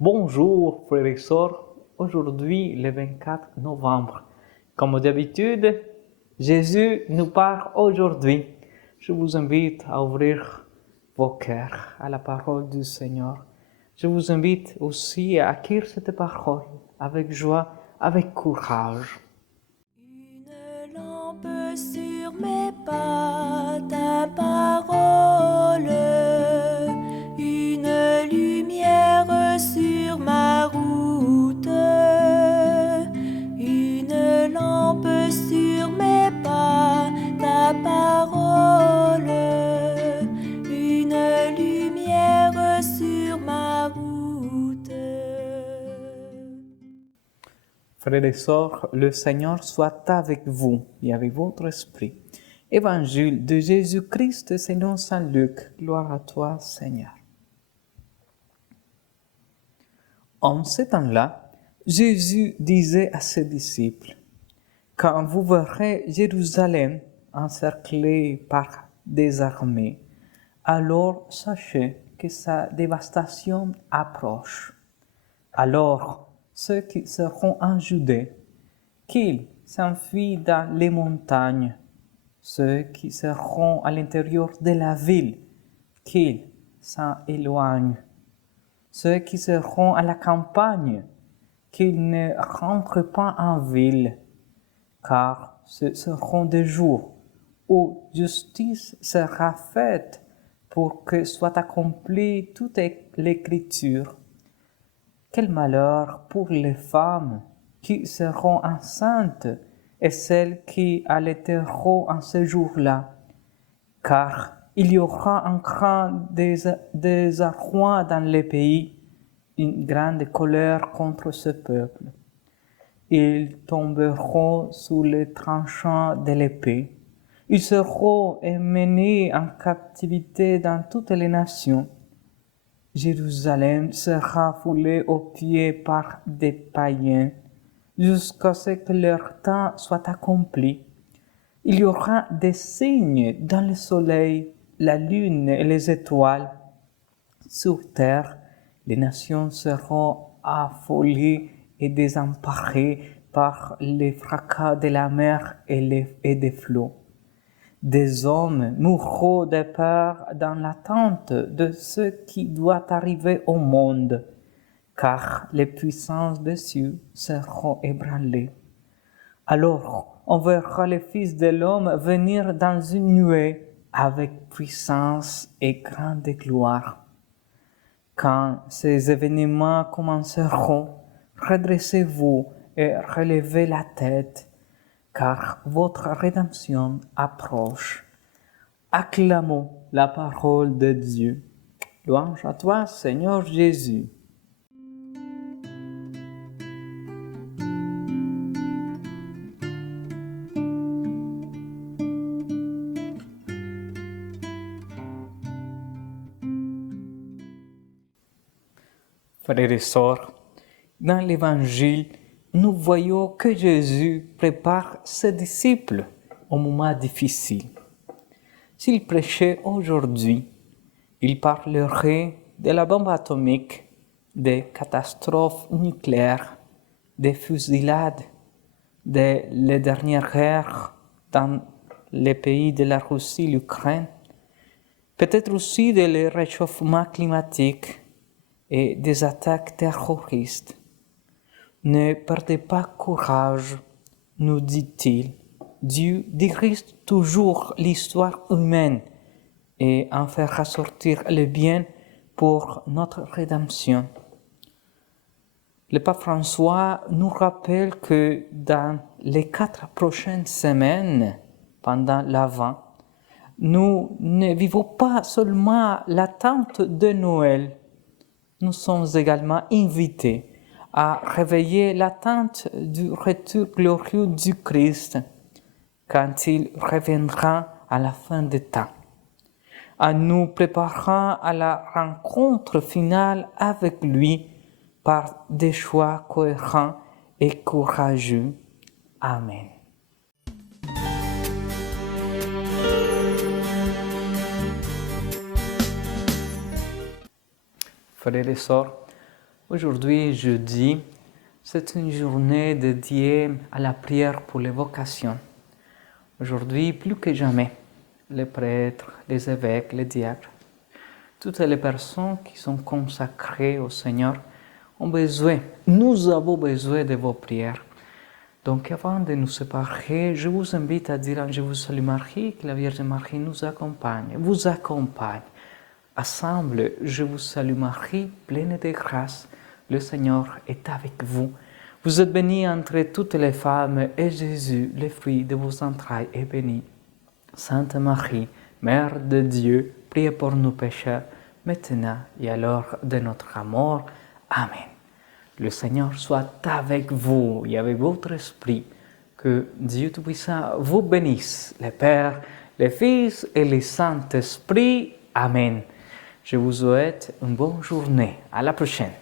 Bonjour frères et sœurs, aujourd'hui le 24 novembre. Comme d'habitude, Jésus nous parle aujourd'hui. Je vous invite à ouvrir vos cœurs à la parole du Seigneur. Je vous invite aussi à acquérir cette parole avec joie, avec courage. Une lampe sur mes pas, ta parole, une lumière sur ma route, une lampe sur mes pas, ta parole, une lumière sur ma route. Frères et sœurs, le Seigneur soit avec vous et avec votre esprit. Évangile de Jésus-Christ selon Saint Luc. Gloire à toi, Seigneur. En ce temps-là, Jésus disait à ses disciples, « Quand vous verrez Jérusalem encerclée par des armées, alors sachez que sa dévastation approche. Alors ceux qui seront en Judée, qu'ils s'enfuient dans les montagnes, ceux qui seront à l'intérieur de la ville, qu'ils s'en éloignent, ceux qui seront à la campagne, qu'ils ne rentrent pas en ville, car ce seront des jours où justice sera faite pour que soit accomplie toute l'écriture. Quel malheur pour les femmes qui seront enceintes et celles qui allaiteront en ce jour-là, car il y aura un grand désarroi dans les pays, une grande colère contre ce peuple. Ils tomberont sous les tranchants de l'épée. Ils seront emmenés en captivité dans toutes les nations. Jérusalem sera foulée aux pieds par des païens, jusqu'à ce que leur temps soit accompli. Il y aura des signes dans le soleil, la lune et les étoiles. Sur terre, les nations seront affolées et désemparées par les fracas de la mer et des flots. Des hommes mourront de peur dans l'attente de ce qui doit arriver au monde, car les puissances des cieux seront ébranlées. Alors on verra le Fils de l'homme venir dans une nuée avec puissance et grande gloire. Quand ces événements commenceront, redressez-vous et relevez la tête, car votre rédemption approche. Acclamons la parole de Dieu. Louange à toi, Seigneur Jésus. Frères et sœurs, dans l'Évangile, nous voyons que Jésus prépare ses disciples au moment difficile. S'il prêchait aujourd'hui, il parlerait de la bombe atomique, des catastrophes nucléaires, des fusillades, de les dernières guerres dans les pays de la Russie, l'Ukraine, peut-être aussi de le réchauffement climatique et des attaques terroristes. Ne perdez pas courage, nous dit-il. Dieu dirige toujours l'histoire humaine et en fera sortir le bien pour notre rédemption. Le pape François nous rappelle que dans les 4 prochaines semaines, pendant l'Avent, nous ne vivons pas seulement l'attente de Noël, nous sommes également invités à réveiller l'attente du retour glorieux du Christ quand il reviendra à la fin des temps, en nous préparant à la rencontre finale avec lui par des choix cohérents et courageux. Amen. Frères et sœurs, Aujourd'hui, jeudi, c'est une journée dédiée à la prière pour les vocations. Aujourd'hui, plus que jamais, les prêtres, les évêques, les diacres, toutes les personnes qui sont consacrées au Seigneur nous avons besoin de vos prières. Donc avant de nous séparer, je vous invite à dire un Je vous salue Marie, que la Vierge Marie nous accompagne, vous accompagne. Ensemble, je vous salue Marie, pleine de grâce, le Seigneur est avec vous. Vous êtes bénie entre toutes les femmes, et Jésus, le fruit de vos entrailles, est béni. Sainte Marie, Mère de Dieu, priez pour nous pécheurs, maintenant et à l'heure de notre mort. Amen. Le Seigneur soit avec vous et avec votre esprit. Que Dieu Tout-Puissant vous bénisse, le Père, le Fils et le Saint-Esprit. Amen. Je vous souhaite une bonne journée. À la prochaine.